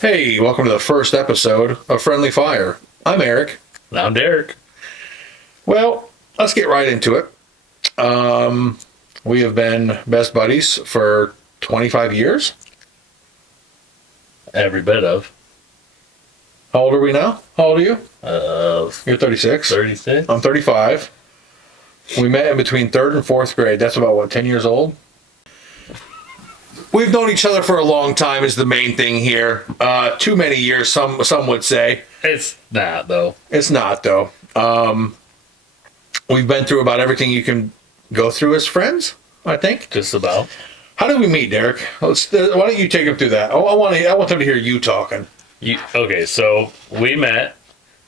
Hey, welcome to the first episode of Friendly Fire. I'm Eric. And I'm Derek. Well, let's get right into it. We have been best buddies for 25 years. Every bit of. How old are we now? How old are you? You're 36. 36. I'm 35. We met in between third and fourth grade. That's about, what, 10 years old? We've known each other for a long time is the main thing here. Too many years, some would say. It's not, though. It's not, though. We've been through about everything you can go through as friends, I think. Just about. How did we meet, Derek? Why don't you take them through that? I want them to hear you talking. Okay, so we met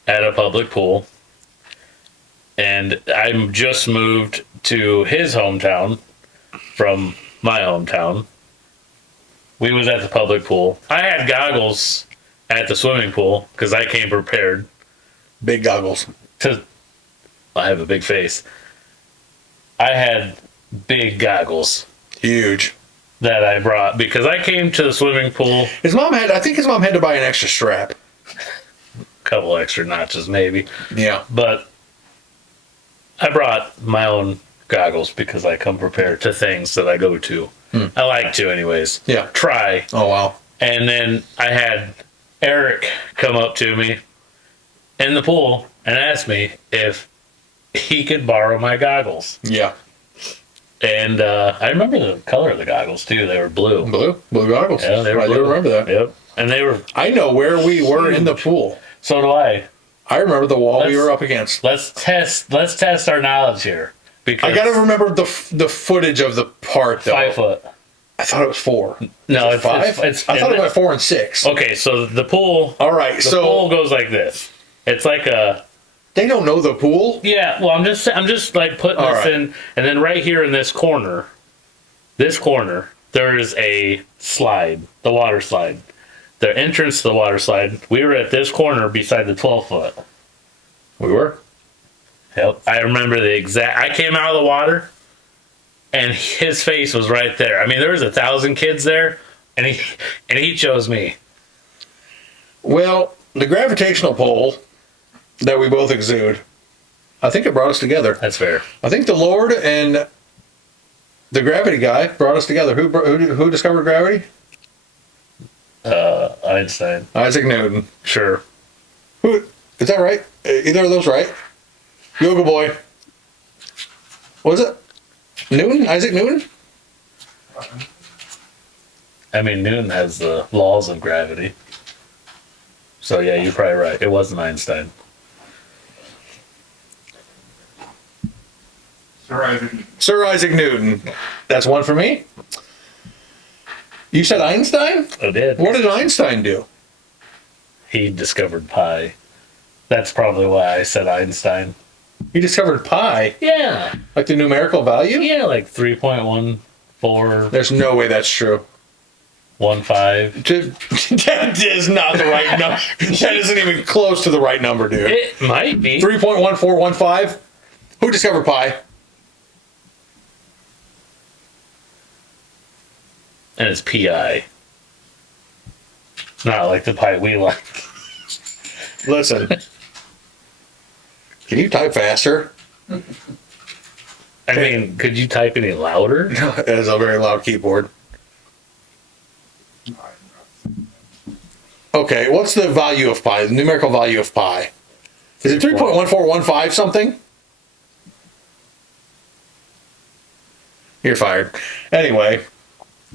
at a public pool. And I just moved to his hometown from my hometown. We was at the public pool. I had goggles at the swimming pool because I came prepared. Big goggles. I have a big face. I had big goggles Huge. that I brought because I came to the swimming pool. I think his mom had to buy an extra strap. A couple extra notches maybe. Yeah. But I brought my own goggles because I come prepared to things that I go to. I like to anyways. Yeah. Try. Oh, wow. And then I had Eric come up to me in the pool and ask me if he could borrow my goggles. Yeah. And I remember the color of the goggles too. They were blue. Blue goggles. Yeah, they were I blue. do remember that. Yep. And they were. I know where we were in the pool. So do I. I remember the wall we were up against. Let's test our knowledge here. Because I gotta remember the footage of the part, though. 5 foot. I thought it was 4. No, Is it 5? I thought it was 4 and 6. Okay, so the pool. All right, The pool goes like this. It's like a. They don't know the pool. Yeah, well, I'm just like putting All this right. in, and then right here in this corner, there is a slide, the water slide, the entrance to the water slide. We were at this corner beside the 12 foot. We were. Yep, I remember the exact. I came out of the water, and his face was right there. I mean, there was 1,000 kids there, and he chose me. Well, the gravitational pull that we both exude, I think it brought us together. That's fair. I think the Lord and the gravity guy brought us together. Who discovered gravity? Einstein. Isaac Newton. Sure. Who is that right? Either of those right? Yoga boy. What was it? Newton? Isaac Newton? I mean, Newton has the laws of gravity. So yeah, you're probably right. It wasn't Einstein. Sir Isaac Newton. That's one for me. You said Einstein? I did. What did Einstein do? He discovered pi. That's probably why I said Einstein. He discovered pi, Yeah. like the numerical value? Yeah, like 3.1415. There's no way that's true. That is not the right number. That isn't even close to the right number, dude. It might be. 3.1415? Who discovered pi? And it's pi. Not like the pie we like. Listen. Can you type faster? I mean, could you type any louder? It is a very loud keyboard. Okay, what's the value of pi? The numerical value of pi? Is it 3.1415 something? You're fired. Anyway.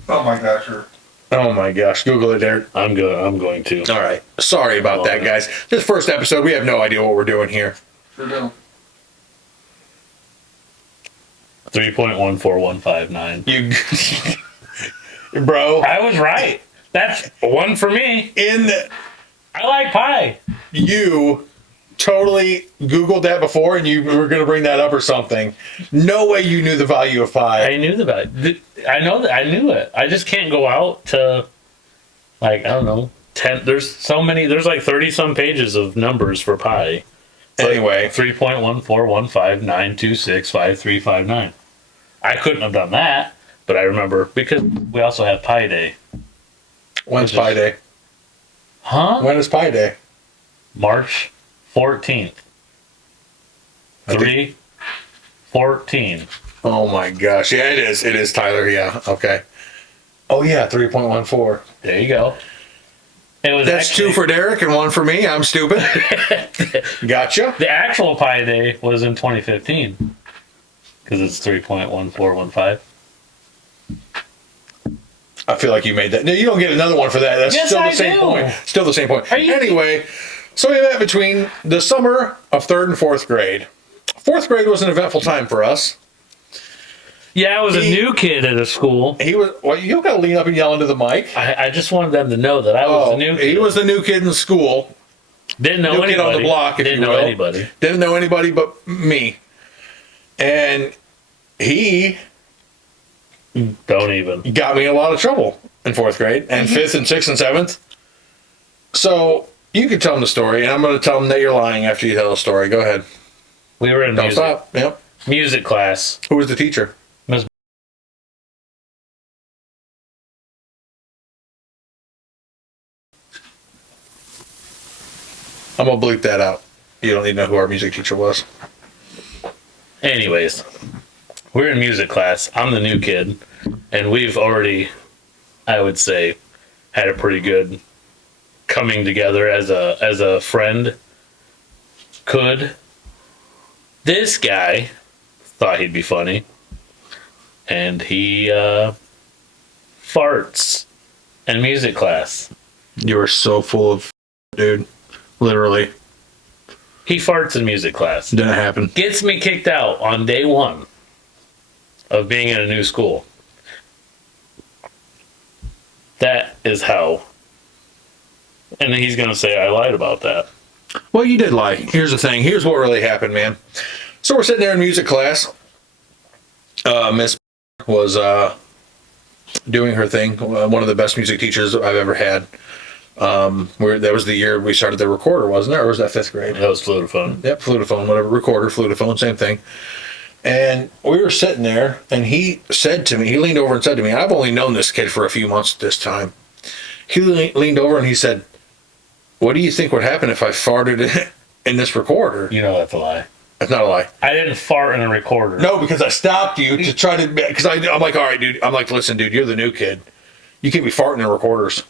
Oh my gosh, sure. Oh my gosh. Google it, Derek. I'm going to. All right. Sorry about that, guys. This first episode, we have no idea what we're doing here. Sure do. 3.14159. You, bro, I was right. That's one for me. I like pie. You totally Googled that before and you were going to bring that up or something. No way you knew the value of pi. I knew about it. I know that I knew it. I just can't go out to, like, I don't know, 10. There's like 30 some pages of numbers for pi. Anyway. 3.14159265359. I couldn't have done that, but I remember because we also have Pi Day. When's Pi Day? Huh? When is Pi Day? March 14th. I think- 3/14. Oh my gosh. Yeah, it is. It is, Tyler. Yeah. Okay. Oh, yeah. 3.14. There you go. It was That's actually, 2 for Derek and 1 for me. I'm stupid. Gotcha. the actual Pi Day was in 2015 because it's 3.1415. I feel like you made that. No, you don't get another one for that. That's Yes, still the I same do. point. Still the same point. Are you- Anyway, so we met between the summer of 3rd and 4th grade. 4th grade was an eventful time for us. Yeah, I was a new kid at a school. He was. Well, you don't got to lean up and yell into the mic. I just wanted them to know that I was a new kid. He was the new kid in school. Didn't know New anybody. kid on the block, if Didn't you know will. anybody. Didn't know anybody but me. And he Don't even. got me in a lot of trouble in 4th grade and 5th and 6th and 7th. So you can tell him the story, and I'm going to tell him that you're lying after you tell the story. Go ahead. We were in Don't music, stop. Yep. music class. Who was the teacher? Miss. I'm going to bleep that out. You don't need to know who our music teacher was. Anyways, we're in music class. I'm the new kid, and we've already, I would say, had a pretty good coming together as a friend could. This guy thought he'd be funny, and he farts in music class. You were so full of dude. Literally. He farts in music class. Didn't happen. Gets me kicked out on day one of being in a new school. That is how. And then he's going to say I lied about that. Well, you did lie. Here's the thing. Here's what really happened, man. So we're sitting there in music class. Miss was doing her thing. One of the best music teachers I've ever had. That was the year we started the recorder, wasn't it? Or was that 5th grade? That was flutophone. Yep, flutophone, whatever. Recorder, flutophone, same thing. And we were sitting there, and he said to me, he leaned over and said to me, I've only known this kid for a few months at this time. He leaned over and he said, what do you think would happen if I farted in this recorder? You know that's a lie. That's not a lie. I didn't fart in a recorder. No, because I stopped you to try to, because I'm like, all right, dude. I'm like, listen, dude, you're the new kid. You can't be farting in recorders.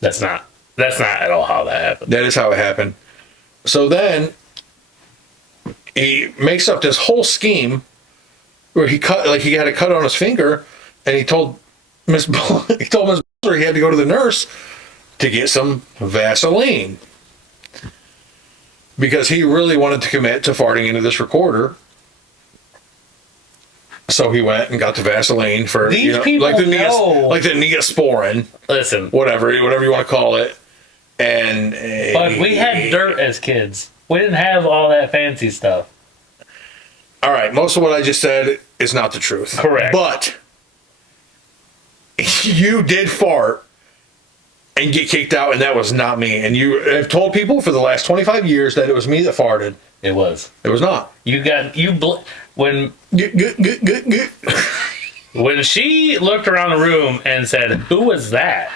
That's not at all how that happened. That is how it happened. So then he makes up this whole scheme where he had a cut on his finger, and he told Miss Buller he had to go to the nurse to get some Vaseline because he really wanted to commit to farting into this recorder. So he went and got the Vaseline for These people like the know. like the Neosporin, Listen, whatever you want to call it. And but we had dirt as kids. We didn't have all that fancy stuff. all right, most of what I just said is not the truth. Correct. But you did fart and get kicked out, and that was not me. And you have told people for the last 25 years that it was me that farted. It was. It was not. When Good. when she looked around the room and said, "Who was that?"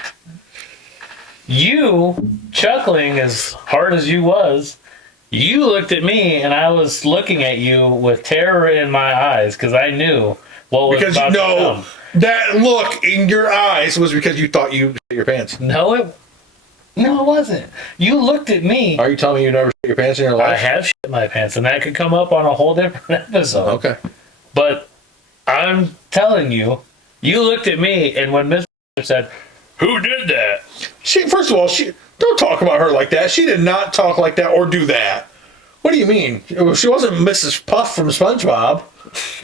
You, chuckling as hard as you was, you looked at me, and I was looking at you with terror in my eyes because I knew what was Because about to no, come. that look in your eyes was because you thought you shit your pants. No, it wasn't. You looked at me. Are you telling me you never shit your pants in your I life? have shit my pants, and that could come up on a whole different episode. Okay. But I'm telling you, you looked at me, and when Miss said, "Who did that?" First of all, don't talk about her like that. She did not talk like that or do that. What do you mean? She wasn't Mrs. Puff from SpongeBob.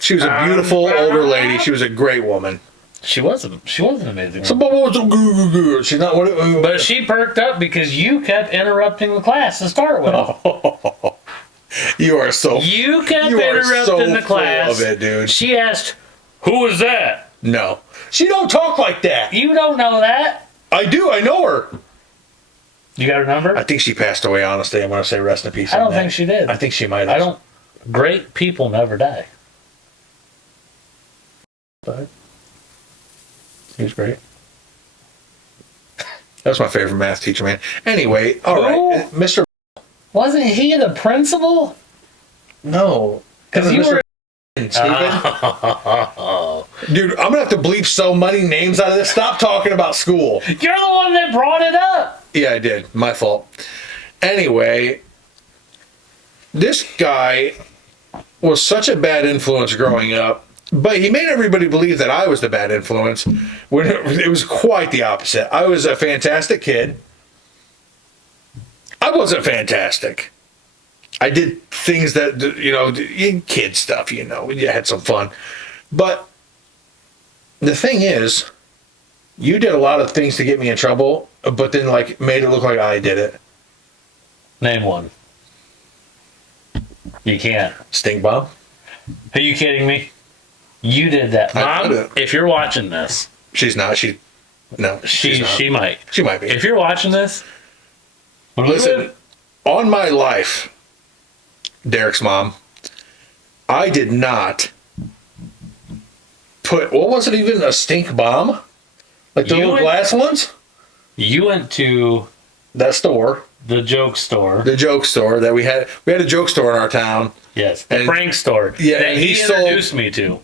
She was a beautiful older lady. She was a great woman. She wasn't amazing. So, but what was the goo? She's not what? But she perked up because you kept interrupting the class to start with. You are so. You kept You are interrupting so the class. full of it, dude. She asked, "Who was that?" No, she don't talk like that. You don't know that. I do. I know her. You got her number? I think she passed away. Honestly, I'm gonna say rest in peace. I on don't that. think she did. I think she might have. I don't. Great people never die. But he was great. That's my favorite math teacher, man. Anyway, all right, Mr. Wasn't he the principal? No, Because you were. Stupid. Dude, I'm gonna have to bleep so many names out of this. Stop talking about school. You're the one that brought it up. Yeah, I did. My fault. Anyway, this guy was such a bad influence growing up, but he made everybody believe that I was the bad influence when it was quite the opposite. I was a fantastic kid. I wasn't fantastic. I did things that, kid stuff, you had some fun. But the thing is, you did a lot of things to get me in trouble, but then made it look like I did it. Name one. You can't. Stink bomb? Are you kidding me? You did that. I Mom, did it. if you're watching this, She's not. She's not. she might. She might be. If you're watching this, Listen, on my life, Derek's mom, I did not put, what was it even, a stink bomb? Like the You little went- glass ones? you went to That store, the joke store. the joke store that we had. We had a joke store in our town Yes, the And- prank store. Yeah, that and he he sold- introduced me to.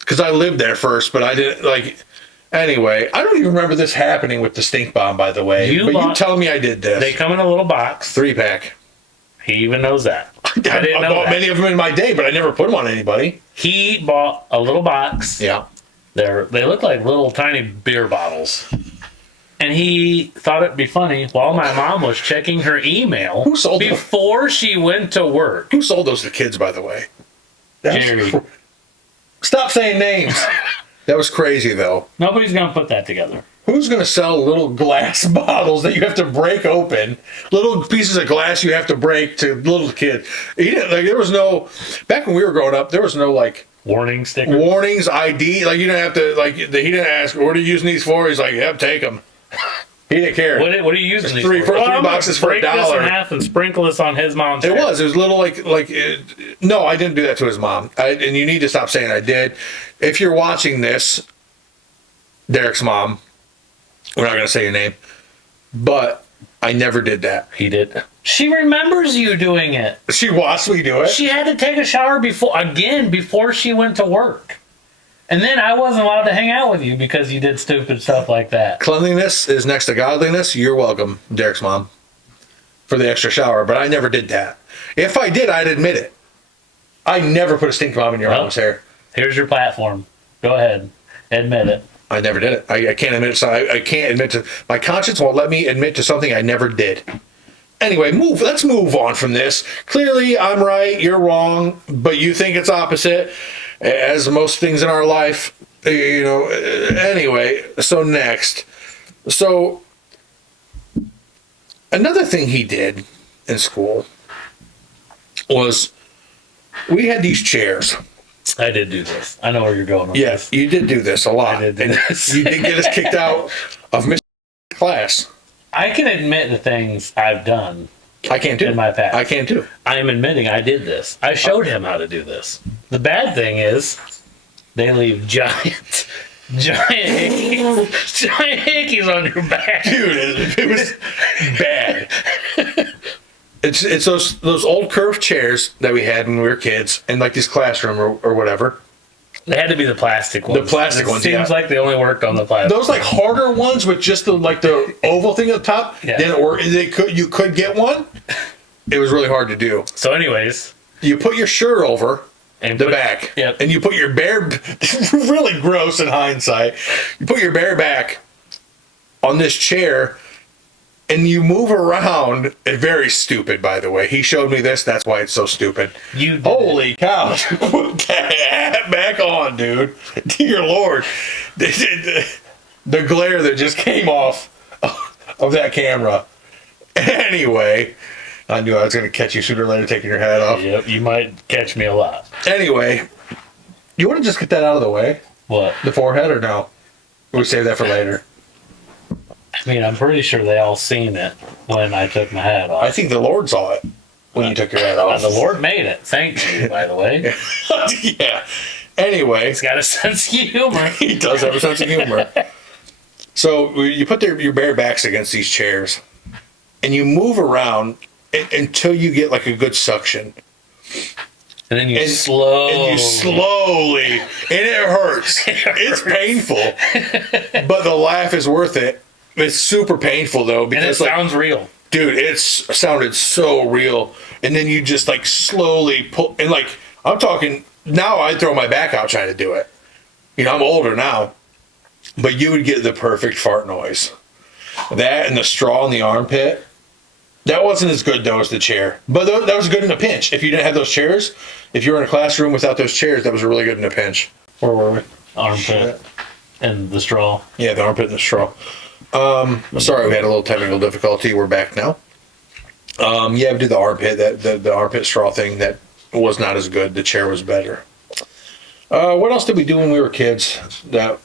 because I lived there first, but I didn't, anyway, I don't even remember this happening with the stink bomb, by the way. You but you bought- tell me I did this. They come in a little box. 3-pack. He even knows that. I I didn't know bought that. many of them in my day, but I never put them on anybody. He bought a little box. Yeah. They look like little tiny beer bottles. And he thought it'd be funny while my mom was checking her email Who sold them? before she went to work. Who sold those to kids, by the way? That was Jerry. Stop saying names. That was crazy, though. Nobody's gonna put that together. Who's going to sell little glass bottles that you have to break open? Little pieces of glass you have to break to little kids. He didn't, there was no, back when we were growing up, there was no, Warning sticker. warnings, ID. You didn't have to, he didn't ask, what are you using these for? He's like, yep, take them. He didn't care. What are you using these three- for? for Well, three I'm gonna boxes for break this $1. in half and sprinkle this on his mom's It hair. was little no, I didn't do that to his mom. And you need to stop saying I did. If you're watching this, Derek's mom, we're not going to say your name, but I never did that. He did. She remembers you doing it. She watched me do it. She had to take a shower before she went to work. And then I wasn't allowed to hang out with you because you did stupid stuff like that. Cleanliness is next to godliness. You're welcome, Derek's mom, for the extra shower, but I never did that. If I did, I'd admit it. I never put a stink bomb in your Well, mom's hair. Here's your platform. Go ahead. Admit it. I never did it. I can't admit it. So I can't admit to, my conscience won't let me admit to something I never did. Anyway, let's move on from this. Clearly, I'm right, you're wrong, but you think it's opposite, as most things in our life, Anyway, so next. So, another thing he did in school was we had these chairs. I did do this. I know where you're going with Yes, this. you did do this a lot. I did do And this. You did get us kicked out of Mr. class. I can admit the things I've done. I can't do In my past. I can't do. I am admitting I did this. I showed him how to do this. The bad thing is they leave giant hickeys on your back. Dude, it was bad. It's those old curved chairs that we had when we were kids in this classroom or whatever. They had to be the plastic ones. The plastic ones, Seems yeah. like they only worked on the plastic. Those harder ones with just the oval thing at the top Yeah. didn't work. You could get one. It was really hard to do. So, anyways, You put your shirt over and the back, Yep. and you put your bare, really gross in hindsight, you put your bare back on this chair and you move around. It's very stupid, by the way. He showed me this. That's why it's so stupid. You did Holy cow. Put that back on, dude. Dear Lord. The glare that just came off of that camera. Anyway, I knew I was going to catch you sooner or later taking your hat off. Yep, you might catch me a lot. Anyway, you want to just get that out of the way? What? The forehead, or no? We save that for later. I mean, I'm pretty sure they all seen it when I took my hat off. I think the Lord saw it when you took your hat off. The Lord made it. Thank you, by the way. Yeah. Anyway, He's got a sense of humor. he does have a sense of humor. So you put your bare backs against these chairs, and you move around until you get like a good suction. And then you And slowly, and it hurts. It's painful, but the laugh is worth it. It's super painful though, and it because like, sounds real. dude, it sounded so real. And then you just like slowly pull, and like I'm talking now, I'd throw my back out trying to do it. You know, I'm older now, but you would get the perfect fart noise. That and the straw in the armpit. That wasn't as good though as the chair, but that was good in a pinch. If you didn't have those chairs, if you were in a classroom without those chairs, that was really good in a pinch. Where were we? Armpit and the straw. Yeah, the armpit and the straw. Sorry, we had a little technical difficulty. We're back now. Yeah, we did the armpit, the armpit straw thing. That was not as good. The chair was better. What else did we do when we were kids? That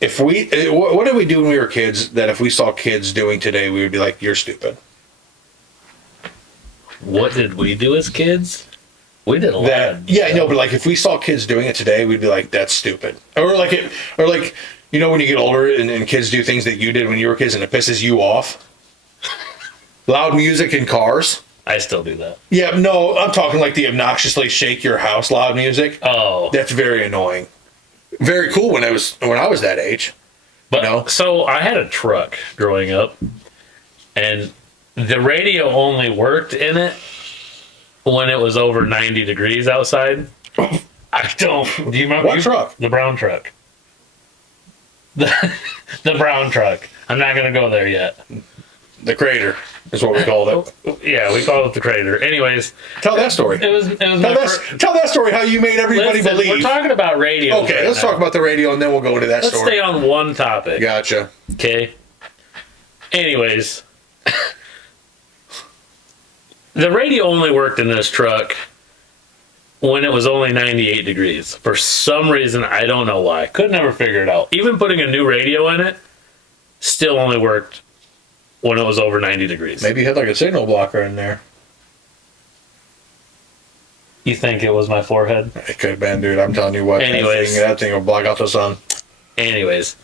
what did we do when we were kids that if we saw kids doing today, we would be like, "You're stupid." What did we do as kids? We did a lot. Yeah, I know, but like if we saw kids doing it today, we'd be like, "That's stupid." Or like you know when you get older and kids do things that you did when you were kids and it pisses you off. Loud music in cars. I still do that. Yeah, no, I'm talking like the obnoxiously shake your house loud music. Oh, That's very annoying. Very cool when I was that age. but no. So I had a truck growing up, and the radio only worked in it when it was over 90 degrees outside. I don't. Do you remember What truck? The brown truck. The brown truck. I'm not gonna go there yet. The crater is what we called it. Yeah, we call it the crater. Anyways, Tell that story. it was Tell that story how you made everybody Listen, believe. we're talking about radio. Okay, let's talk about the radio and then we'll go into that Let's story. stay on one topic. Gotcha. Okay. Anyways, the radio only worked in this truck when it was only 98 degrees. For some reason, I don't know why. Could never figure it out. Even putting a new radio in it still only worked when it was over 90 degrees. Maybe you had like a signal blocker in there. You think it was my forehead? It could have been, dude. I'm telling you what. Anyways. That thing will block out the sun. Anyways,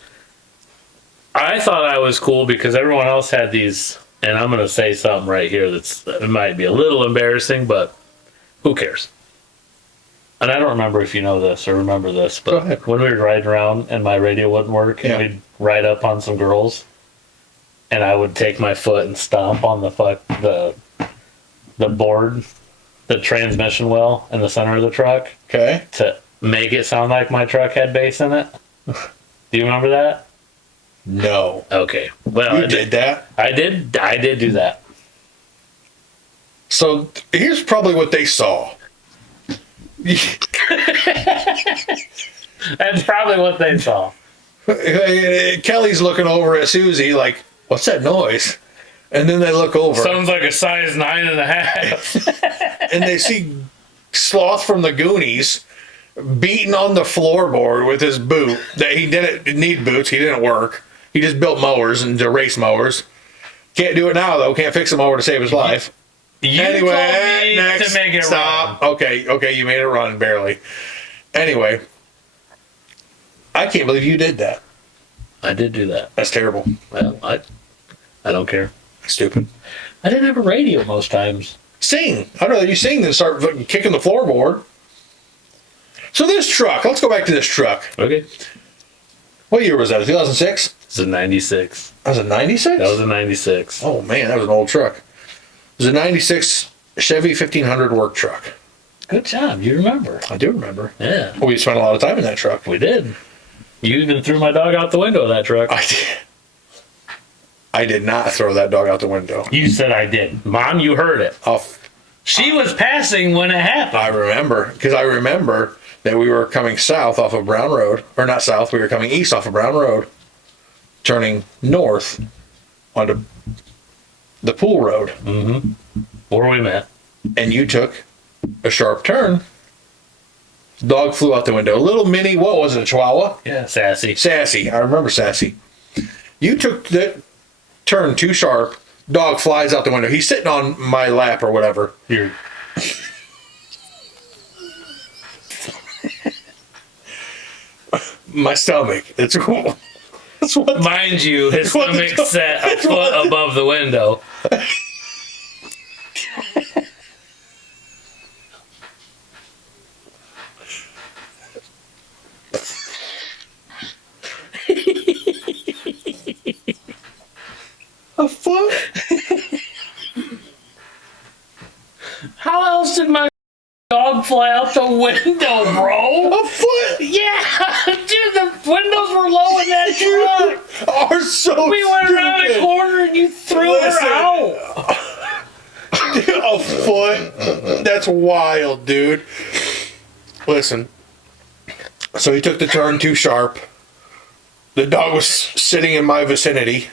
I thought I was cool because everyone else had these, and I'm going to say something right here it might be a little embarrassing, but who cares? And I don't remember if you know this or remember this, Go but ahead. when we were riding around and my radio wouldn't work, Yeah. and we'd ride up on some girls, and I would take my foot and stomp on the board, the transmission well in the center of the truck Okay. to make it sound like my truck had bass in it. Do you remember that? No. Okay. Well, You did that. I did do that. So here's probably what they saw. That's probably what they saw. Kelly's looking over at Susie like, "What's that noise?" And then they look over Sounds like a size 9.5. and they see Sloth from the Goonies beating on the floorboard with his boot. That he didn't need boots. He didn't work. He just built mowers and race mowers. Can't do it now though. Can't fix a mower to save his life. You told me next. to make it Stop. run. Okay, you made it run barely. Anyway, I can't believe you did that. I did do that. That's terrible. Well, I don't care. Stupid. I didn't have a radio most times. Sing. I'd rather you sing than start fucking kicking the floorboard. So this truck. Let's go back to this truck. Okay. What year was that? 2006? It's a 96. That was a 96? That was a 96. Oh man, that was an old truck. It was a 96 Chevy 1500 work truck. Good job. You remember. I do remember. Yeah, We spent a lot of time in that truck. we did. You even threw my dog out the window of that truck. I did not throw that dog out the window. You said I did. Mom, you heard it. She was passing when it happened. I remember, because I remember that we were coming south off of Brown Road, or not south, we were coming east off of Brown Road, turning north onto the Pool Road, Where we met. and you took a sharp turn. Dog flew out the window. A little mini, what was it, a Chihuahua? Yeah, sassy. Sassy. I remember Sassy. You took that turn too sharp. Dog flies out the window. He's sitting on my lap or whatever. You're My stomach. It's cool. what Mind you, his what the stomach set a foot above the window. a foot. How else did my dog fly out the window, bro? A foot. Yeah, dude, the windows were low in that truck. Are so We went around stupid. a corner and you threw Listen. her out. A foot? That's wild, dude. Listen. So he took the turn too sharp. The dog was sitting in my vicinity.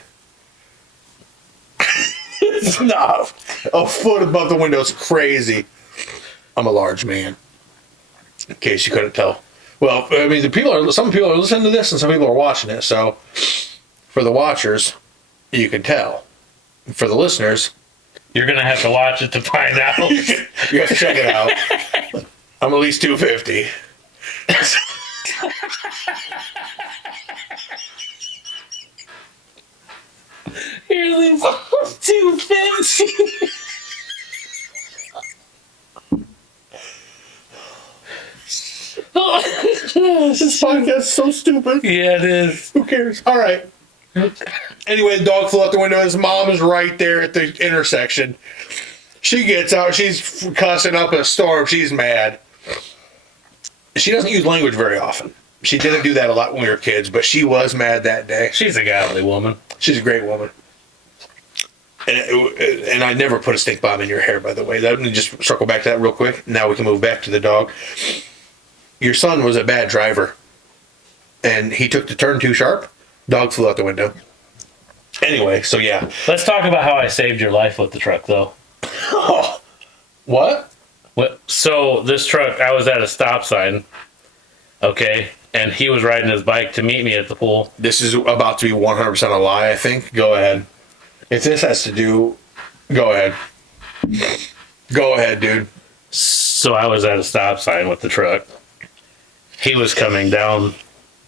It's not a foot above the window. It's crazy. I'm a large man. In case you couldn't tell. Well, I mean, some people are listening to this and some people are watching it. So for the watchers, you can tell. For the listeners, You're gonna have to watch it to find out. you have to check it out. I'm at least 250. Here's these 250. This podcast is so stupid. Yeah, it is. Who cares? All right. Anyway, the dog flew out the window. His mom is right there at the intersection. She gets out. She's cussing up a storm. She's mad. She doesn't use language very often. She didn't do that a lot when we were kids, but she was mad that day. She's a godly woman. She's a great woman. And I never put a stink bomb in your hair, by the way. Let me just circle back to that real quick. Now we can move back to the dog. Your son was a bad driver, and he took the turn too sharp. Dog flew out the window. Anyway, so yeah. Let's talk about how I saved your life with the truck, though. Oh, what? So this truck, I was at a stop sign, okay, and he was riding his bike to meet me at the pool. This is about to be 100% a lie, I think. Go ahead. If this has to do, go ahead. Go ahead, dude. So I was at a stop sign with the truck. He was coming down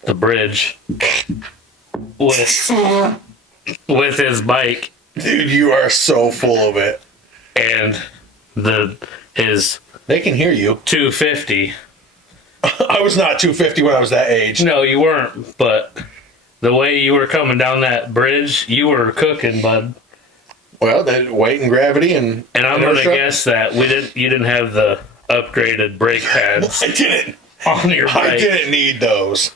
the bridge with his bike, Dude, you are so full of it. and his They can hear you. 250. I was not 250 when I was that age. No, you weren't, but the way you were coming down that bridge, you were cooking, bud. Well, then weight and gravity and And I'm gonna inertia. guess that you didn't have the upgraded brake pads I didn't. on your I bike. didn't need those.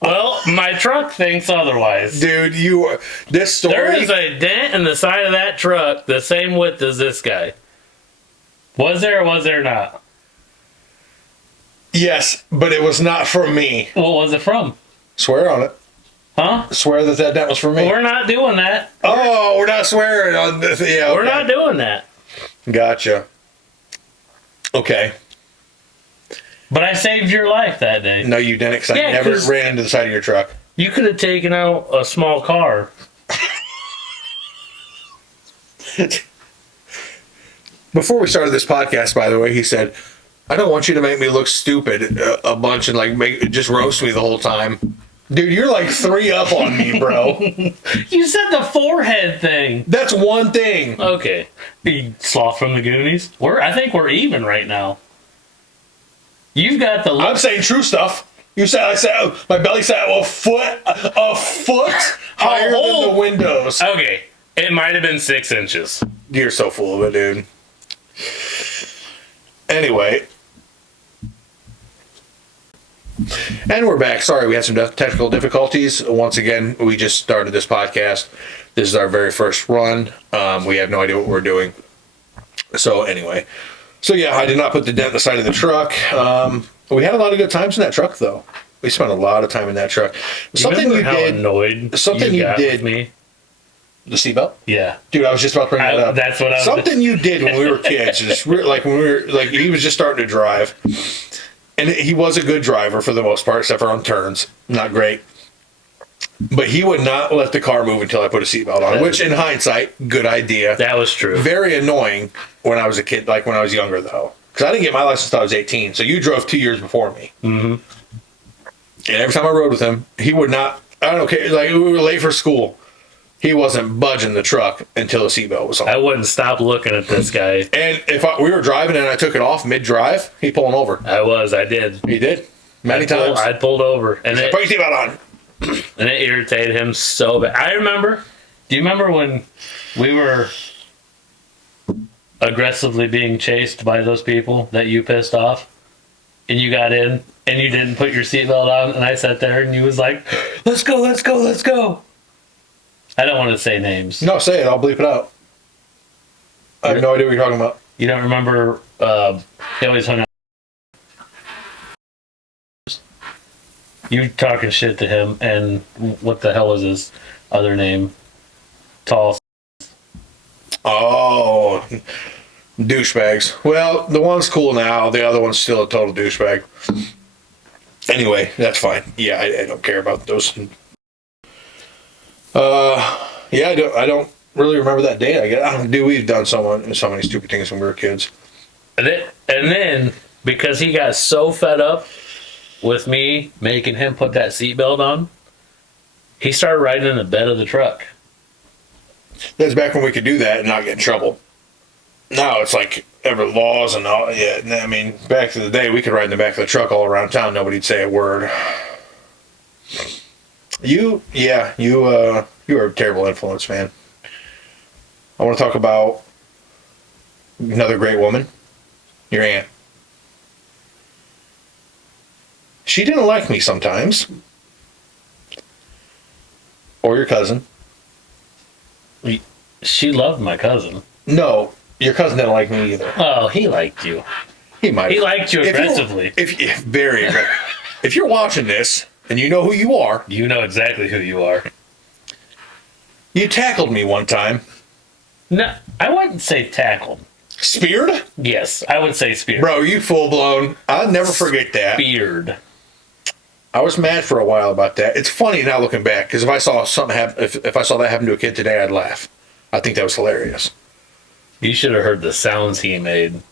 Well, my truck thinks otherwise. Dude, this story. There is a dent in the side of that truck the same width as this guy. Was there or was there not? Yes, but it was not from me. What was it from? Swear on it. Huh? Swear that dent was from me. We're not doing that. Oh, we're not swearing on this. Yeah, We're okay. not doing that. Gotcha. Okay. But I saved your life that day. No, you didn't, because I Yeah, never 'cause- ran into the side of your truck. You could have taken out a small car. Before we started this podcast, by the way, he said, I don't want you to make me look stupid a bunch and just roast me the whole time. Dude, you're like 3 up on me, bro. You said the forehead thing. That's one thing. Okay. The sloth from the Goonies. I think we're even right now. You've got the I'm look. saying true stuff. I said, my belly sat a foot higher than the windows. Okay. It might have been 6 inches. You're so full of it, dude. Anyway. And we're back. Sorry, we had some technical difficulties. Once again, we just started this podcast. This is our very first run. We have no idea what we're doing. So anyway. So yeah, I did not put the dent in the side of the truck. We had a lot of good times in that truck, though. We spent a lot of time in that truck. Something you Remember how did. annoyed something you got did- with me? The seatbelt? Yeah. Dude, I was just about to bring that up. That's what I was. Something you did when we were kids, he was just starting to drive, and he was a good driver for the most part, except for on turns, not great. But he would not let the car move until I put a seatbelt on, which in hindsight, good idea. That was true. Very annoying when I was a kid, like when I was younger though, because I didn't get my license until I was 18. So you drove 2 years before me, Mm-hmm. and every time I rode with him, he would not I don't care. Like, we were late for school. He wasn't budging the truck until the seatbelt was on. I wouldn't stop looking at this guy. And if we were driving and I took it off mid-drive, he pulling over. I did. He did. Many times. I pulled over. And Put your seatbelt on. and it irritated him so bad. I remember. Do you remember when we were aggressively being chased by those people that you pissed off, and you got in and you didn't put your seatbelt on, and I sat there and you was like, "Let's go, let's go, let's go." I don't want to say names. No, say it. I'll bleep it out. I have no idea what you're talking about. You don't remember? He always hung out. You talking shit to him, and what the hell was his other name? Tall. Oh, douchebags. Well, the one's cool now. The other one's still a total douchebag. Anyway, that's fine. Yeah, I don't care about those. Yeah, I don't really remember that day. I guess. Dude, we've done so many stupid things when we were kids. And then because he got so fed up with me making him put that seatbelt on, he started riding in the bed of the truck. That's back when we could do that and not get in trouble. Now it's like ever laws and all. Yeah, I mean, back to the day, we could ride in the back of the truck all around town. Nobody'd say a word. You are a terrible influence, man. I want to talk about another great woman, your aunt. She didn't like me sometimes. Or your cousin. She loved my cousin. No, your cousin didn't like me either. Oh, he liked you. He might. He liked you aggressively. Very aggressive. If you're watching this and you know who you are, You know exactly who you are. you tackled me one time. No, I wouldn't say tackled. Speared? Yes, I would say speared. Bro, you full blown. I'll never forget that. Speared. I was mad for a while about that. It's funny now looking back because if I saw something happen, if I saw that happen to a kid today, I'd laugh. I think that was hilarious, You should have heard the sounds he made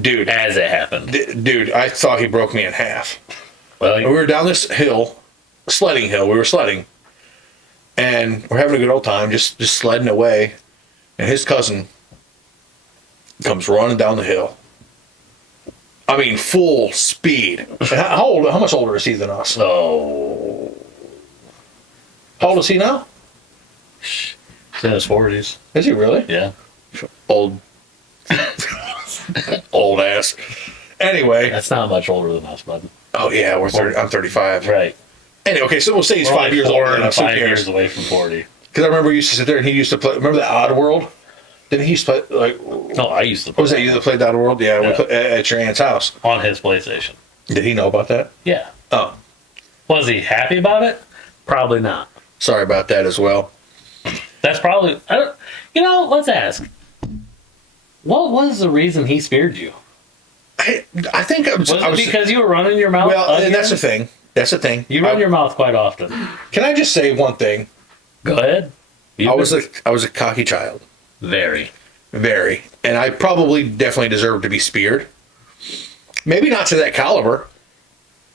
dude. as it happened. Dude, I thought he broke me in half. Well, And we were down this hill, sledding hill. We were sledding, and we're having a good old time, just sledding away. And his cousin comes running down the hill. I mean, full speed. And how much older is he than us? oh, How old is he now? he's in his 40s. Is he really? Yeah. Old. Old ass. Anyway. That's not much older than us, bud. Oh, yeah, I'm 35. Right. Anyway, okay, so we'll say he's We're 5 only years 4 older than and us. Who 5 years cares? away from 40. Because I remember he used to sit there and he used to play. Remember the Odd World? Didn't he used to play, like, No, I used to what was that? You that played Odd World? Yeah, Yeah. at your aunt's house. on his PlayStation. Did he know about that? Yeah. Oh, Was he happy about it? Probably not. sorry about that as well. That's probably. Let's ask. What was the reason he speared you? I think I was. Was I it was because you were running your mouth? well, again? that's the thing. That's the thing. You run your mouth quite often. Can I just say one thing? Go ahead. I was a cocky child, very. very, and I probably definitely deserved to be speared. Maybe not to that caliber,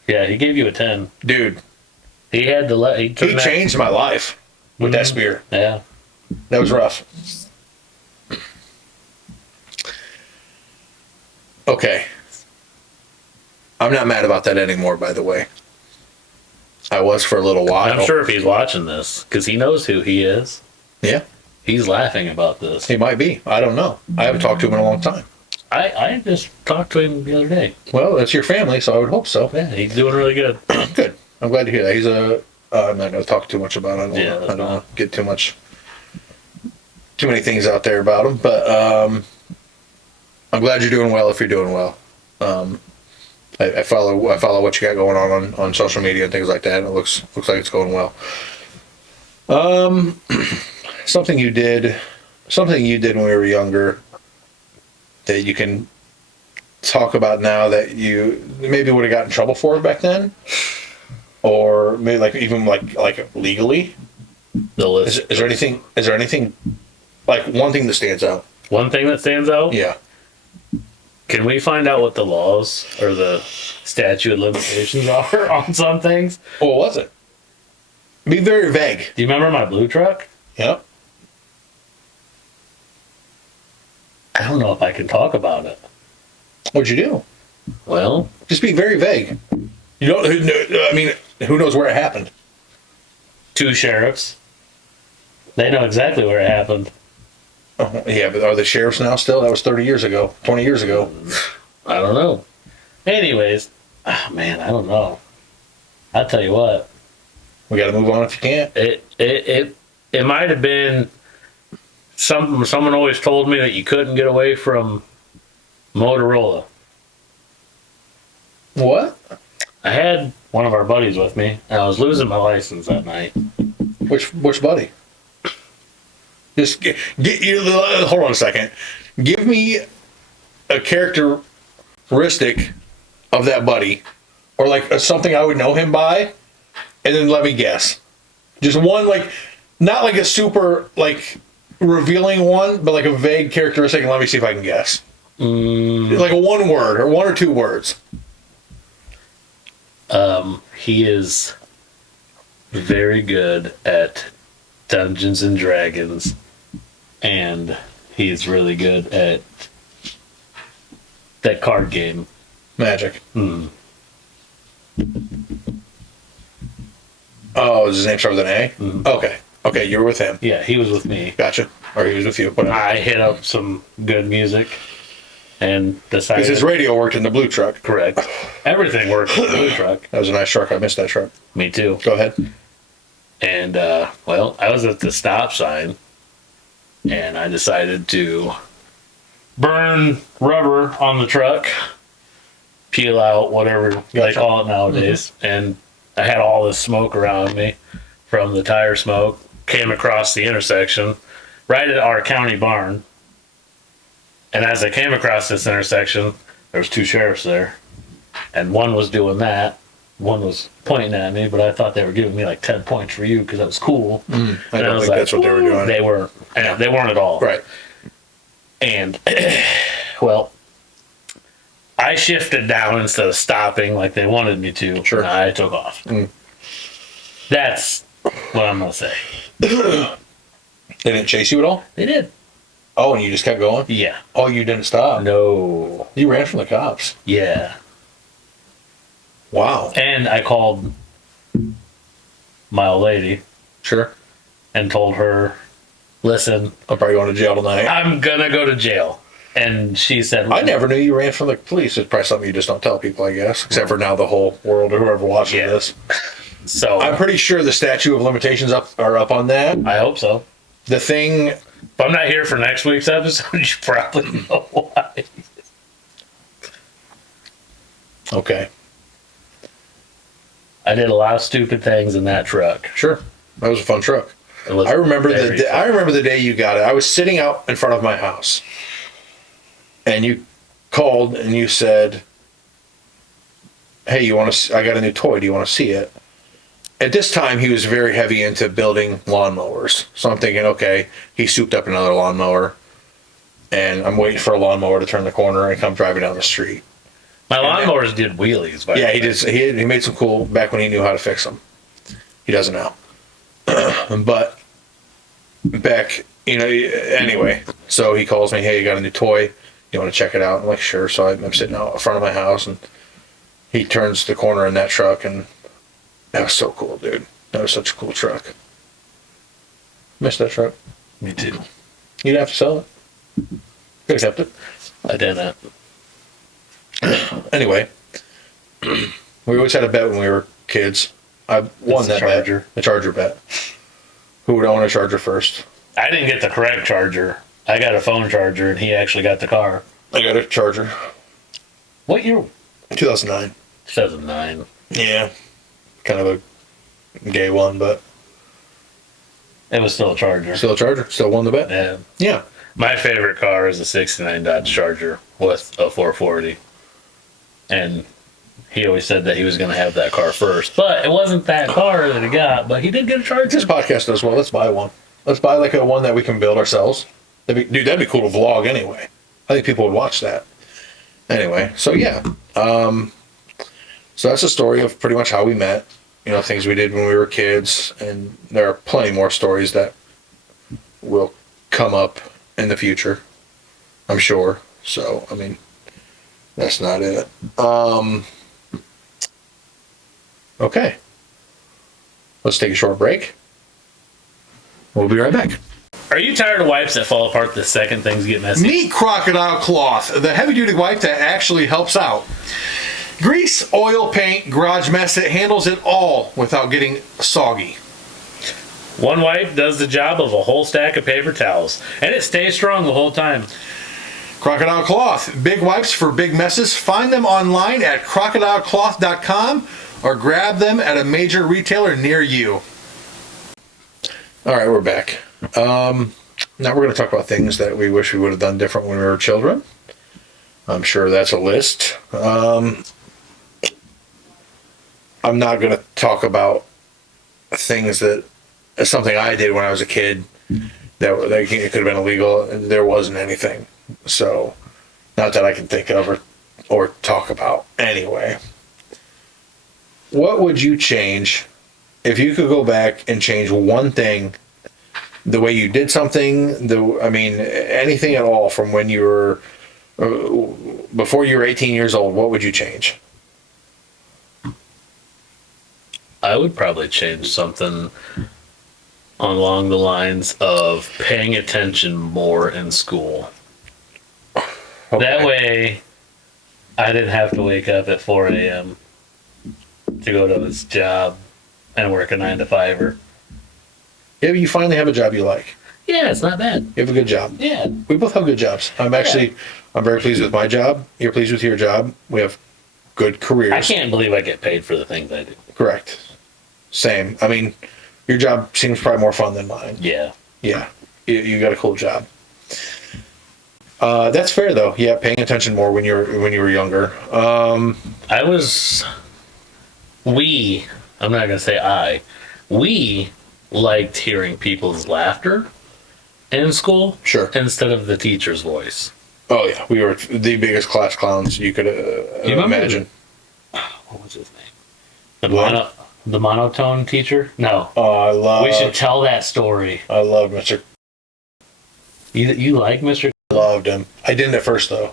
Yeah, he gave you a 10. dude. He had to let. He changed my life with that spear. Yeah. That was rough. Okay. I'm not mad about that anymore, by the way. I was for a little while. I'm sure if he's watching this, because he knows who he is, Yeah, he's laughing about this. he might be. I don't know. I haven't talked to him in a long time. I just talked to him the other day. Well, that's your family, so I would hope so. Yeah, he's doing really good. Good. I'm glad to hear that. He's a. I'm not going to talk too much about it. Yeah, I don't want to get too many things out there about him. But I'm glad you're doing well. If you're doing well, I follow what you got going on social media and things like that. And it looks like it's going well. Something you did when we were younger that you can talk about now that you maybe would have gotten in trouble for back then. Or maybe like legally. The list. Is there anything like one thing that stands out? One thing that stands out? Yeah. Can we find out what the laws or the statute of limitations are on some things? What was it? Be very vague. Do you remember my blue truck? Yep. I don't know if I can talk about it. What'd you do? Well, Just be very vague. You don't. I mean, who knows where it happened? 2 sheriffs. They know exactly where it happened. Oh, yeah, but are the sheriffs now still? That was 30 years ago, 20 years ago. I don't know. Anyways, oh man, I don't know. I'll tell you what. We got to move on if you can't. It might have been someone always told me that you couldn't get away from Motorola. What? I had one of our buddies with me, and I was losing my license that night. Which buddy? Just hold on a second. Give me a characteristic of that buddy, or like something I would know him by, and then let me guess. Just one, like, not like a super like revealing one, but like a vague characteristic, and let me see if I can guess. Like a one word or 1 or 2 words. He is very good at Dungeons and Dragons, and he's really good at that card game. Magic. Hmm. Oh, does his name start with an A? Mhm. Okay. Okay, you were with him. Yeah, he was with me. Gotcha. Or he was with you. Whatever. I hit up some good music and Because decided. his radio worked in the blue truck. Correct. Everything worked in the blue truck. That was a nice truck. I missed that truck. Me too. Go ahead. And well, I was at the stop sign, and I decided to burn rubber on the truck, peel out whatever they Gotcha. call it nowadays, and I had all this smoke around me from the tire smoke. Came across the intersection, right at our county barn. And as I came across this intersection, there was 2 sheriffs there, and one was doing that. One was pointing at me, but I thought they were giving me like 10 points for you because that was cool. I And don't was think like, that's what they were doing. They were, and they weren't at all. Right. And well, I shifted down instead of stopping like they wanted me to. Sure. And I took off. That's what I'm gonna say. They didn't chase you at all? They did. Oh, and you just kept going? Yeah. Oh, you didn't stop? No. You ran from the cops. Yeah. Wow. And I called my old lady Sure. and told her, "Listen, I'm probably going to jail tonight. I'm gonna go to jail." And she said, I never knew you ran from the police. It's probably something you just don't tell people, I guess. Except for now the whole world or whoever watches Yeah. this. So I'm pretty sure the statute of limitations are up on that. I hope so. The thing... If I'm not here for next week's episode, you probably know why. Okay. I did a lot of stupid things in that truck. Sure. That was a fun truck. It was I remember very the fun. I remember the day you got it. I was sitting out in front of my house, and you called and you said, "Hey, you want to? I got a new toy. Do you want to see it?" At this time, he was very heavy into building lawnmowers, so I'm thinking, okay, he souped up another lawnmower, and I'm waiting for a lawnmower to turn the corner and come driving down the street. My lawnmowers did wheelies. By Yeah, the he way. did. He made some cool back when he knew how to fix them. He doesn't now. But back, anyway. So he calls me, "Hey, you got a new toy? You want to check it out?" I'm like, "Sure." So I'm sitting out in front of my house, and he turns the corner in that truck, and that was so cool, dude. That was such a cool truck. Missed that truck. Me too. You didn't have to sell it. Could have kept it. I didn't. Anyway, we always had a bet when we were kids. I won It's the that Charger. bet. The Charger bet. Who would own a Charger first? I didn't get the correct charger. I got a phone charger, and he actually got the car. I got a Charger. What year? 2009. 2009. Yeah. Kind of a gay one, but It was still a Charger. still a Charger. Still won the bet. Yeah. Yeah. My favorite car is a '69 Dodge Charger with a 440, and he always said that he was going to have that car first, but it wasn't that car that he got. But he did get a Charger. This podcast does well. Let's buy one. Let's buy like a one that we can build ourselves. That'd be cool to vlog anyway. I think people would watch that. Anyway, so yeah. So that's the story of pretty much how we met. things we did when we were kids, and there are plenty more stories that will come up in the future, I'm sure. So, I mean, that's not it. Okay. Let's take a short break. We'll be right back. Are you tired of wipes that fall apart the second things get messy? Meet Crocodile Cloth, the heavy-duty wipe that actually helps out. Grease, oil, paint, garage mess, it handles it all without getting soggy. One wipe does the job of a whole stack of paper towels, and it stays strong the whole time. Crocodile Cloth, big wipes for big messes. Find them online at crocodilecloth.com or grab them at a major retailer near you. All right, we're back. Now we're going to talk about things that we wish we would have done different when we were children. I'm sure that's a list. I'm not going to talk about things that something I did when I was a kid that it could have been illegal. There wasn't anything. So, not that I can think of or talk about. Anyway, what would you change if you could go back and change one thing? The way you did something, anything at all from when you were, before you were 18 years old, what would you change? I would probably change something along the lines of paying attention more in school. Okay. That way, I didn't have to wake up at 4 a.m. to go to this job and work a 9 to 5-er. Yeah, you finally have a job you like. Yeah, it's not bad. You have a good job. Yeah. We both have good jobs. I'm very pleased with my job. You're pleased with your job. We have good careers. I can't believe I get paid for the things I do. Correct. Same. I mean, your job seems probably more fun than mine. Yeah. Yeah. You got a cool job. That's fair though. Yeah, paying attention more when you were younger. I'm not going to say we liked hearing people's laughter in school. Sure. Instead of the teacher's voice. Oh yeah, we were the biggest class clowns you could imagine. What was his name? The monotone teacher? No. Oh, we should tell that story. I love Mr. You like Mr. Loved him. I didn't at first though.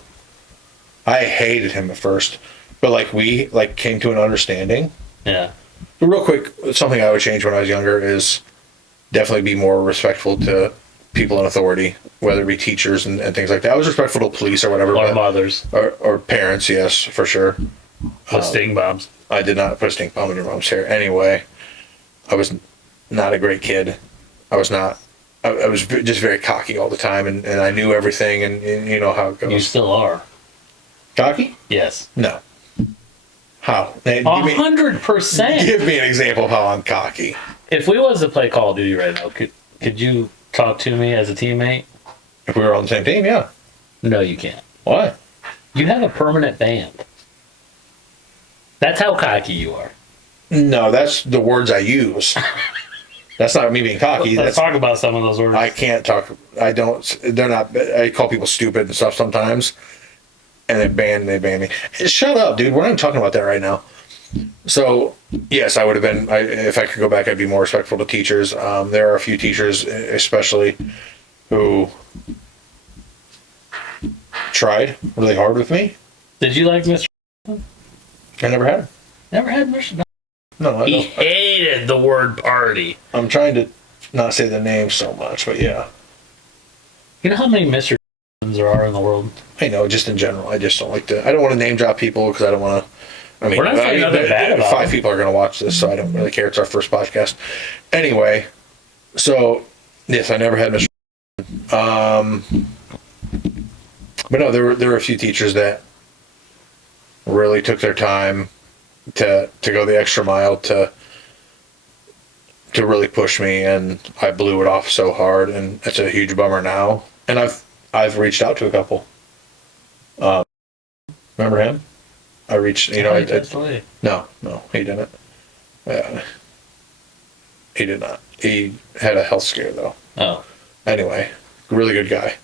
I hated him at first, but we came to an understanding. Yeah. But real quick, something I would change when I was younger is definitely be more respectful to people in authority, whether it be teachers and things like that. I was respectful to police or whatever. Or mothers. Or parents, yes, for sure. With sting bombs. I did not put a stink bomb in your mom's hair. Anyway, I was not a great kid. I was not. I was just very cocky all the time, and I knew everything, and you know how it goes. You still are. Cocky? Yes. No. How? Give 100%. Give me an example of how I'm cocky. If we was to play Call of Duty right now, could you talk to me as a teammate? If we were on the same team, yeah. No, you can't. Why? You have a permanent band. That's how cocky you are. No, that's the words I use. That's not me being cocky. Let's talk about some of those words. I can't talk. I don't. They're not. I call people stupid and stuff sometimes, and they ban me. Shut up, dude. We're not even talking about that right now. So yes, I would have been. If I could go back, I'd be more respectful to teachers. There are a few teachers, especially, who tried really hard with me. Did you like Mr. I never had him. Never had Mr. No, I He don't. hated the word party. I'm trying to not say the name so much, but yeah. You know how many Mr. there are in the world? I know, just in general. I just don't like to. I don't want to name drop people because I don't want to. I mean, We're not saying nothing bad about 5 them. people are going to watch this, so I don't really care. It's our first podcast. Anyway, so yes, I never had Mr. But no, there were a few teachers that really took their time to go the extra mile to really push me, and I blew it off so hard, and it's a huge bummer now. And I've reached out to a couple. Remember him? I reached, no, he didn't. He did not. He had a health scare though. Oh. Anyway, really good guy.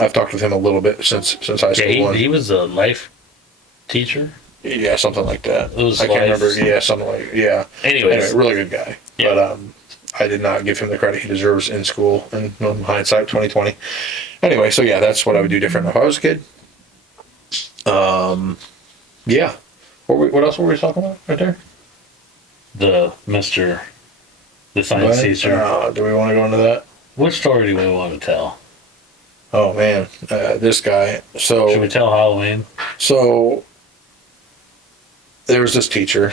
I've talked with him a little bit since high school. Yeah, he was a life teacher. Yeah, something like that. Lose I can't life. remember. Yeah, something like yeah. Anyways. Anyway, really good guy. Yeah. But I did not give him the credit he deserves in school. And in hindsight, 2020. Anyway, so yeah, that's what I would do different if I was a kid. Yeah. What else were we talking about right there? The science teacher. Do we want to go into that? Which story do we want to tell? Oh man, this guy. Should we tell Halloween? So there was this teacher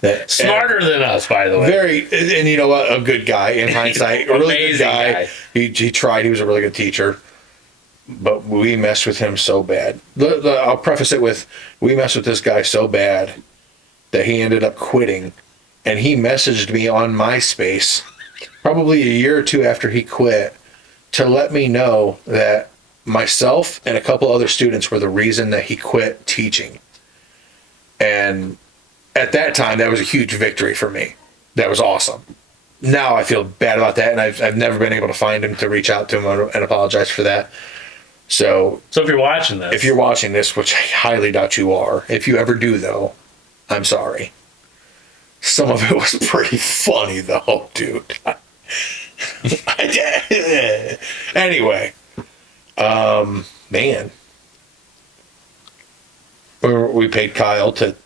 that Smarter than us, by the way. very, and you know what, a good guy in hindsight, a really good Amazing guy. guy. He tried. He was a really good teacher, but we messed with him so bad. I'll preface it with we messed with this guy so bad that he ended up quitting, and he messaged me on MySpace probably a year or two after he quit to let me know that myself and a couple other students were the reason that he quit teaching. And at that time, that was a huge victory for me. That was awesome. Now I feel bad about that, and I've never been able to find him to reach out to him and apologize for that. So So if you're watching this, if you're watching this, which I highly doubt you are, if you ever do though, I'm sorry. Some of it was pretty funny though, dude. Anyway, man, we paid Kyle to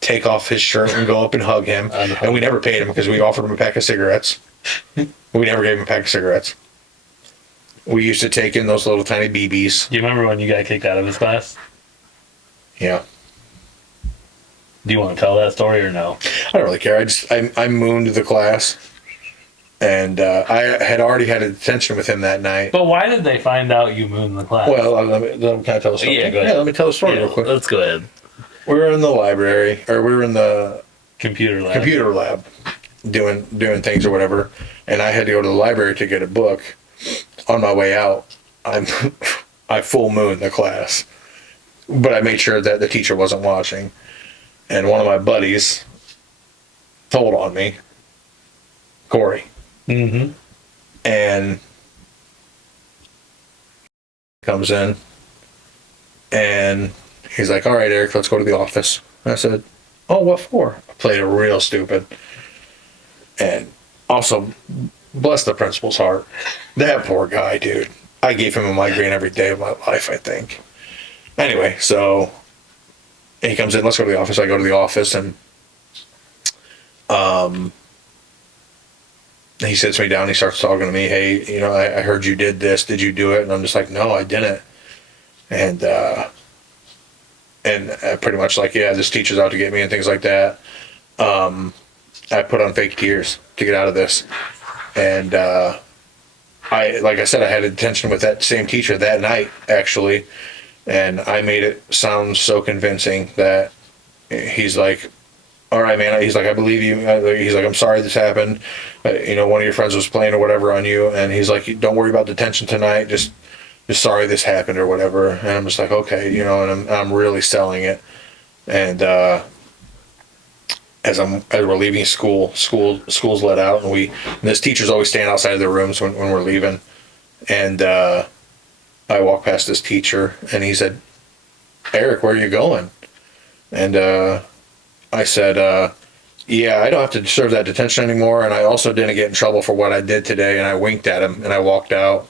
take off his shirt and go up and hug him, and we never paid him because we offered him a pack of cigarettes. We never gave him a pack of cigarettes. We used to take in those little tiny BBs. do you remember when you got kicked out of his class? Yeah. Do you want to tell that story or no? I don't really care. I mooned the class, and I had already had a detention with him that night. But why did they find out you mooned the class? Well, can I tell the story? Yeah, go ahead. Yeah, let me tell the story real quick. Let's go ahead. We were in the library, or we were in the Computer lab. computer lab, doing things or whatever, and I had to go to the library to get a book. On my way out, I full mooned the class, but I made sure that the teacher wasn't watching. And one of my buddies told on me, Corey, Mm-hmm. and comes in, and he's like, "All right, Eric, let's go to the office." And I said, "Oh, what for?" I played it real stupid, and also, bless the principal's heart, that poor guy, dude. I gave him a migraine every day of my life, I think. Anyway, so he comes in, let's go to the office. I go to the office, and he sits me down. He starts talking to me. Hey, you know, I heard you did this. Did you do it? And I'm just like, no, I didn't. And pretty much like, yeah, this teacher's out to get me and things like that. I put on fake tears to get out of this. And like I said, I had a detention with that same teacher that night, actually. And I made it sound so convincing that he's like, all right, man. He's like, I believe you. He's like, I'm sorry this happened. You know, one of your friends was playing or whatever on you. And he's like, don't worry about detention tonight. Just sorry this happened or whatever. And I'm just like, okay, you know, and I'm really selling it. And as we're leaving school's let out, and this teachers always stand outside of their rooms when we're leaving. And I walked past this teacher, and he said, Eric, where are you going? And I said, yeah, I don't have to serve that detention anymore, and I also didn't get in trouble for what I did today. And I winked at him, and I walked out.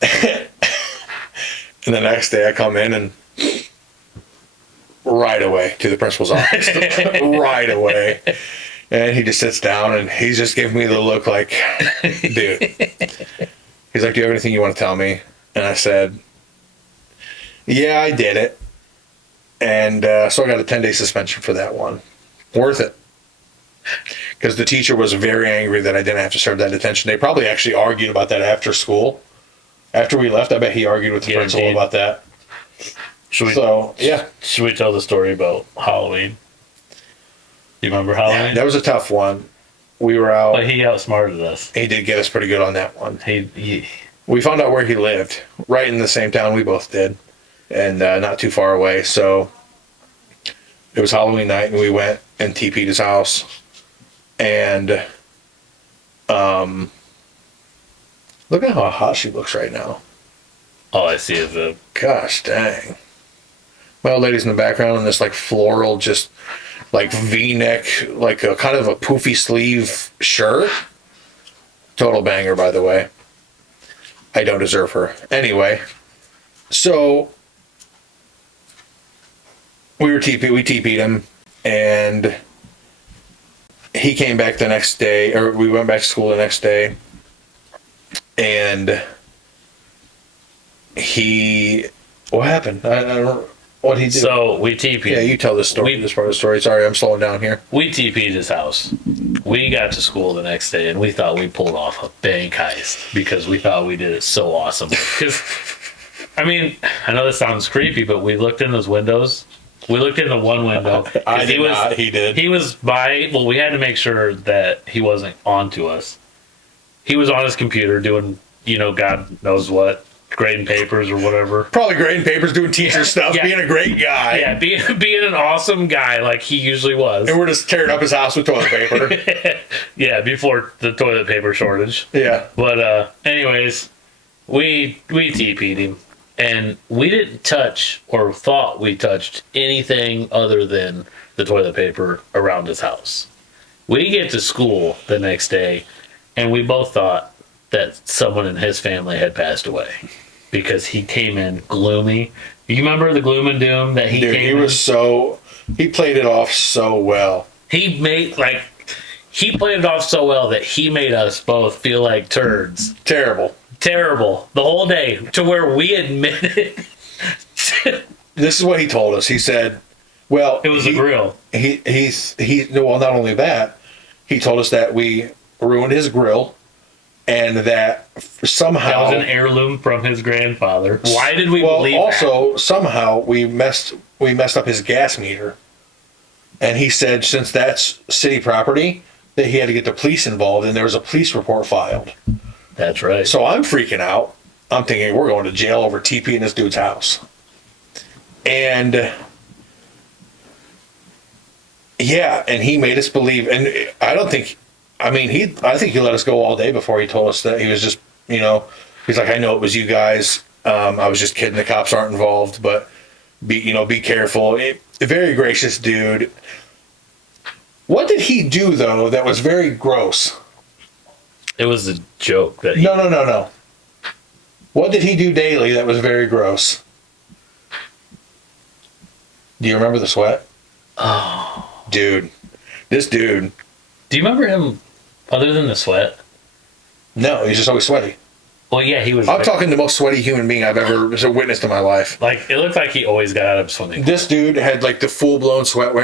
And the next day I come in, and right away to the principal's office. Right away. And he just sits down, and he's just giving me the look like, dude. He's like, do you have anything you want to tell me? And I said, yeah, I did it. And so I got a 10-day suspension for that one. Worth it. Because the teacher was very angry that I didn't have to serve that detention. They probably actually argued about that after school. After we left, I bet he argued with the principal about that. Should we tell the story about Halloween? Do you remember Halloween? That was a tough one. We were out. But he outsmarted us. He did get us pretty good on that one. He We found out where he lived, right in the same town we both did, and not too far away. So it was Halloween night, and we went and TP'd his house. And look at how hot she looks right now. all I see is a Gosh dang. My old lady's in the background in this like floral, just like V-neck, like a kind of a poofy sleeve shirt. Total banger, by the way. I don't deserve her. Anyway, so we TP'd him, and he came back the next day, or we went back to school the next day, and what happened? I don't, what he did. So we TP'd. Yeah, you tell this story, this part of the story. Sorry, I'm slowing down here. We TP'd his house. We got to school the next day, and we thought we pulled off a bank heist because we thought we did it so awesome. Because, I mean, I know this sounds creepy, but we looked in those windows. We looked into one window. I did not. He did. He was by. Well, we had to make sure that he wasn't on to us. He was on his computer doing, God knows what, grading papers or whatever. Probably grading papers, doing teacher stuff, being a great guy. Yeah, being an awesome guy like he usually was. And we're just tearing up his house with toilet paper. Yeah, before the toilet paper shortage. Yeah. But anyways, we TP'd him, and we didn't touch or thought we touched anything other than the toilet paper around his house. We get to school the next day, and we both thought that someone in his family had passed away because he came in gloomy. You remember the gloom and doom that he Dude, came in? He played it off so well. He played it off so well that he made us both feel like turds. Terrible the whole day, to where we admitted This is what he told us. He said, well, it was a grill. Well, not only that, he told us that we ruined his grill, and that somehow That was an heirloom from his grandfather. Why did we believe also, somehow we messed up his gas meter. And he said since that's city property, that he had to get the police involved, and there was a police report filed. That's right. So I'm freaking out. I'm thinking we're going to jail over TP in this dude's house. And yeah, and he made us believe, and I think he let us go all day before he told us that he was just, he's like, I know it was you guys. I was just kidding. The cops aren't involved, but be careful. A very gracious dude. What did he do though that was very gross? It was a joke that No. What did he do daily that was very gross? Do you remember the sweat? Oh, Dude. This dude. do you remember him other than the sweat? No, he's just always sweaty. Well, yeah, he was. I'm talking the most sweaty human being I've ever witnessed in my life. Like, it looked like he always got out of swimming. This dude had like the full-blown sweat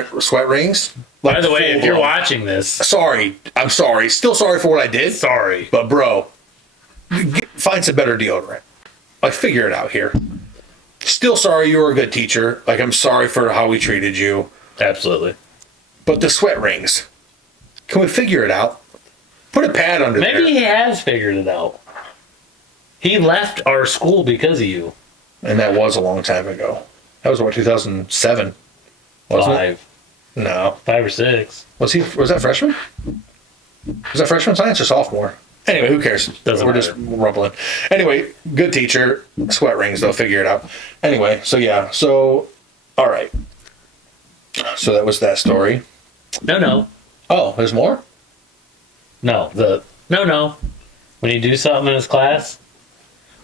rings. Like, By the way, if you're full-blown. watching this, Sorry. I'm sorry. Still sorry for what I did. sorry. But bro, find some better deodorant. Like, figure it out here. Still sorry you were a good teacher. Like, I'm sorry for how we treated you. Absolutely. But the sweat rings. Can we figure it out? Put a pad under there. Maybe he has figured it out. He left our school because of you. And that was a long time ago. That was what, 2007? Wasn't it? 5 No. 5 or 6. Was that freshman? Was that freshman science or sophomore? Anyway, who cares? Doesn't We're matter. just rumbling. Anyway, good teacher. Sweat rings, they'll figure it out. Anyway, so yeah. So, all right. So that was that story. No. Oh, there's more? No. No. When you do something in his class,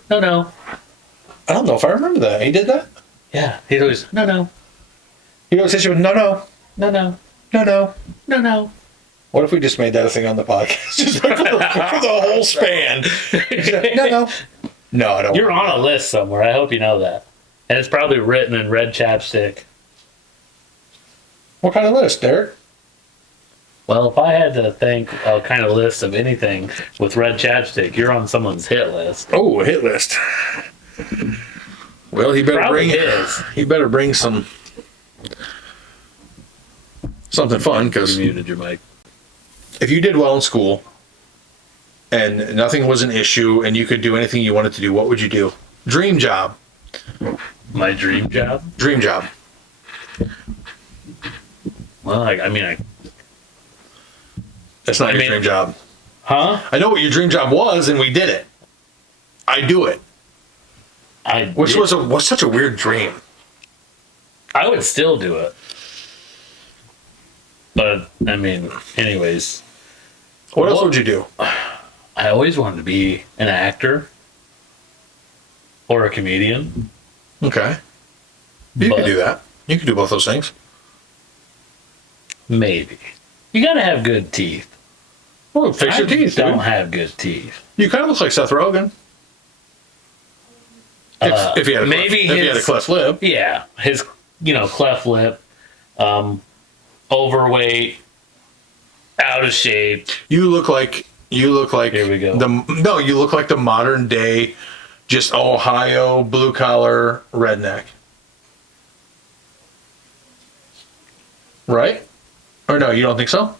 no. I don't know if I remember that. He did that? Yeah. He'd always, no. He always hit you with no. What if we just made that a thing on the podcast? Just like for the whole span. No. No, I don't. You're on a list somewhere. I hope you know that. And it's probably written in red chapstick. What kind of list, Derek? Well, if I had to think a kind of list of anything with red chapstick, you're on someone's hit list. Oh, a hit list. Well, he better Probably bring his. He better bring something fun, You because muted your mic. if you did well in school and nothing was an issue and you could do anything you wanted to do, what would you do? Dream job. My dream job? Dream job. Well, I mean, That's not I your mean- dream job. huh? I know what your dream job was, and we did it. I do it, which was such a weird dream. I would still do it. But, I mean, anyways, What else would you do? I always wanted to be an actor or a comedian. Okay. You But- could do that. You could do both those things. Maybe. You gotta have good teeth. Well, fix your teeth, Don't dude. have good teeth. You kind of look like Seth Rogen. If he had a maybe cleft, if he had a cleft lip. Yeah, his cleft lip, overweight, out of shape. You look like Here we go. You look like the modern day, just Ohio blue collar redneck. Right? Or no, you don't think so?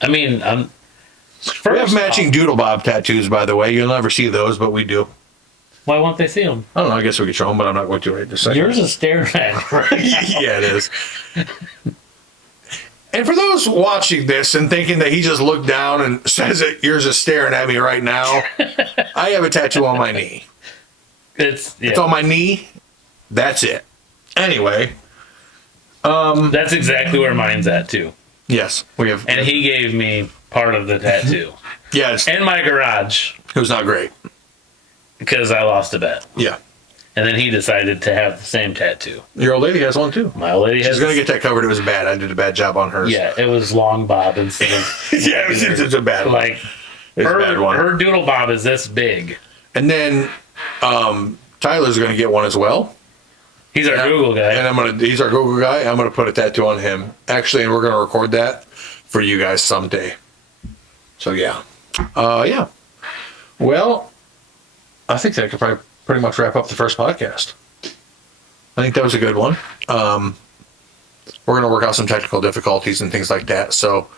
I mean, We have matching doodle bob tattoos, by the way. You'll never see those, but we do. Why won't they see them? I don't know. I guess we could show them, but I'm not going to right this second. Yours is staring at me. Yeah, it is. And for those watching this and thinking that he just looked down and says that yours is staring at me right now, I have a tattoo on my knee. It's It's on my knee. That's it. Anyway, that's exactly where mine's at too. yes, we have. And he gave me part of the tattoo Yeah, it in my garage was not great. because I lost a bet, Yeah. and then he decided to have the same tattoo. Your old lady has one too. My old lady has. She's going to get that covered. It was bad. I did a bad job on hers. Yeah, it was long bob instead of Yeah, it's a bad one. like It's a bad one. her doodle bob is this big. And then Tyler's going to get one as well. He's our Google guy. And he's our Google guy. I'm gonna put a tattoo on him. Actually, and we're gonna record that for you guys someday. So yeah. Yeah. Well, I think that could probably pretty much wrap up the first podcast. I think that was a good one. We're gonna work out some technical difficulties and things like that. So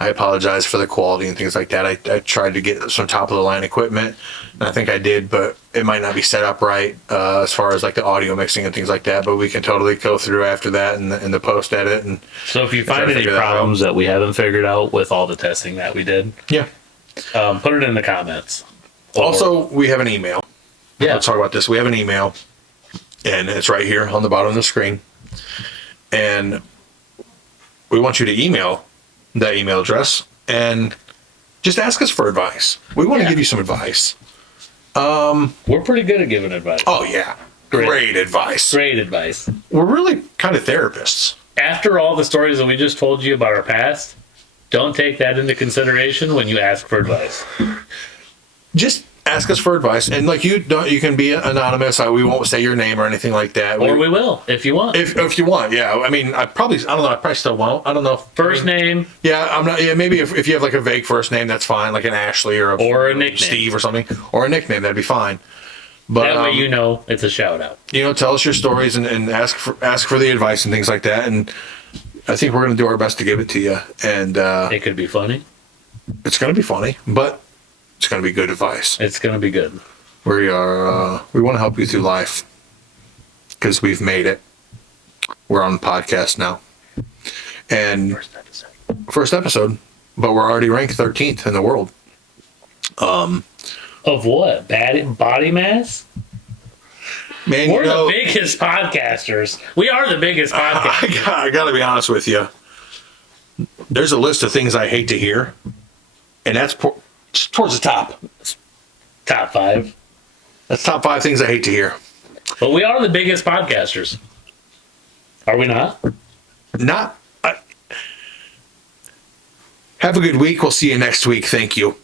I apologize for the quality and things like that. I tried to get some top of the line equipment, and I think I did, but it might not be set up right as far as like the audio mixing and things like that. But we can totally go through after that and the post edit and So if you try find to any figure that out. problems that we haven't figured out with all the testing that we did, yeah. put it in the comments. Or- Also, we have an email. yeah, Let's talk about this. We have an email, and it's right here on the bottom of the screen. And we want you to email that email address and just ask us for advice. We want to Yeah. give you some advice. we're pretty good at giving advice. Oh, yeah. Great advice. Great advice. We're really kind of therapists. After all the stories that we just told you about our past, don't take that into consideration when you ask for advice. Just ask us for advice. And like you can be anonymous. We won't say your name or anything like that. Or we will, if you want. if you want, yeah. I mean, I don't know. I probably still won't. I don't know. First name, Yeah, I'm not. Yeah, maybe if you have like a vague first name, that's fine, like an Ashley or a nickname. Steve or something, or a nickname, that'd be fine. But that way you know it's a shout out. tell us your stories and ask for the advice and things like that. And I think we're gonna do our best to give it to you. And It could be funny. it's gonna be funny, but it's gonna be good advice. It's going to be good. We want to help you through life because we've made it. We're on the podcast now, and first episode, but we're already ranked 13th in the world. Of what? Body mass? Man, We're the biggest podcasters. We are the biggest podcast. I gotta be honest with you. There's a list of things I hate to hear, and that's towards the top. Top 5. That's top 5 things I hate to hear. But we are the biggest podcasters. Are we not? Not. Have a good week. We'll see you next week. Thank you.